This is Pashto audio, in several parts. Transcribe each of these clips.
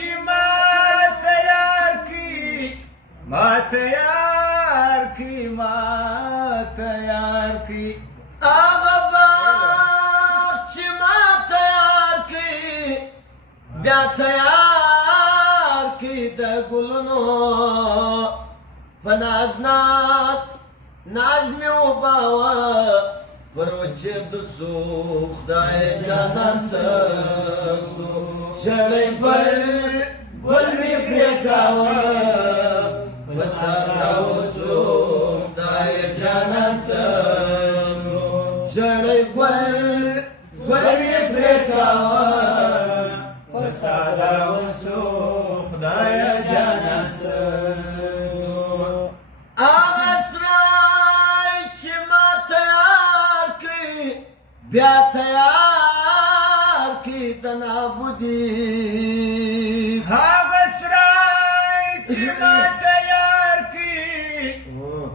چې ما تیار کړي ما تیار کړي ما تیار کړي هغه باغ چې ما تیار کړي بیا تیار کړي د ګلونو په ناز ناز مې وباوه پر چې د سو خدای جانان څه سو ژړی ګل مې پرېږداوه په سر راوسو خدای جانان څه سو ژړی ګل مې پرېږداوه په سر راوسو خدای جانان څه بیا تیار کی د نابودی هغه سرای چې ما تیار کی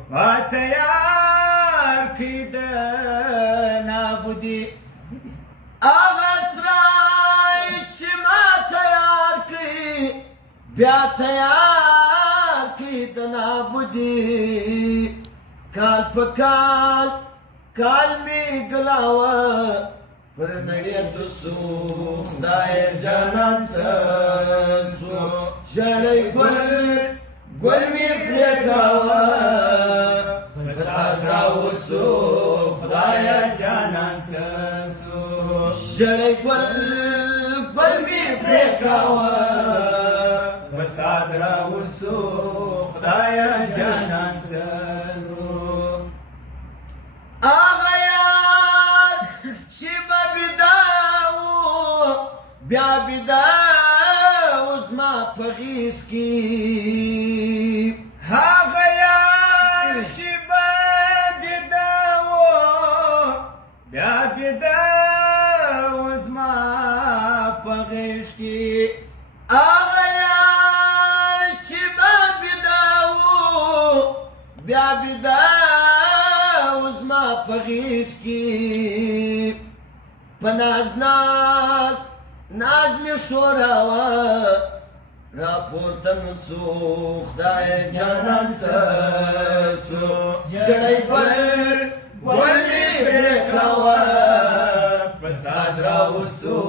ما تیار کی د نابودی هغه سرای چې ما تیار کی بیا تیار کی د نابودی کال په کال می گلاوه پر نړۍ د سو خدای جانان څه سو ژړی ګل می پرېږداوه په سر راوسو خدای جانان څه سو ژړی ګل می پرېږداوه په سر راوسو خدای جانان څه سو آغا یار چې به بیداو بیا بیداو زما په غیږ کې هغه یار چې به بیداو بیا بیداو زما په غیږ کې آغا یار چې به بیداو بیا بیداو زما په غیږ کې په ناز مې ښوراوه راپورته نو سو خدای جانان څه سو ژړی ګل مې پرېږداوه په ساد راوسو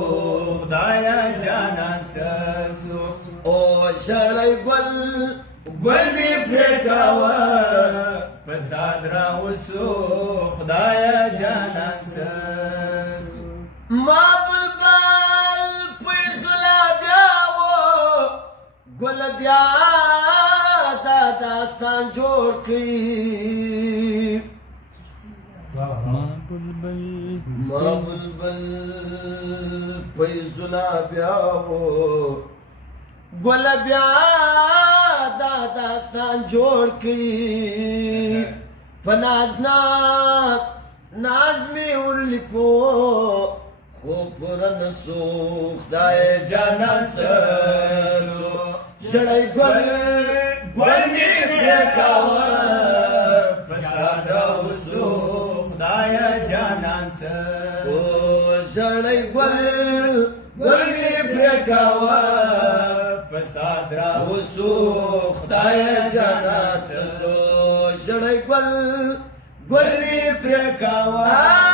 خدای جانان څه سو او ژړی ګل مې پرېږداوه په ساد راوسو خدای جانان څه ما بلبل پرزلا بیاوه ګل بیا دا داستان جوړ کړي ما بلبل پرزلا بیاوه ګل بیا دا داستان جوړ کړي په ناز مې ورلیکو خو پوره نه سو خدای جانان څه سو ژړی ګل مې پرېږداوه په سر راوسو خدای جانان څه سو ژړی ګل مې پرېږداوه په سر راوسو خدای جانان څه سو ژړی ګل مې پرېږداوه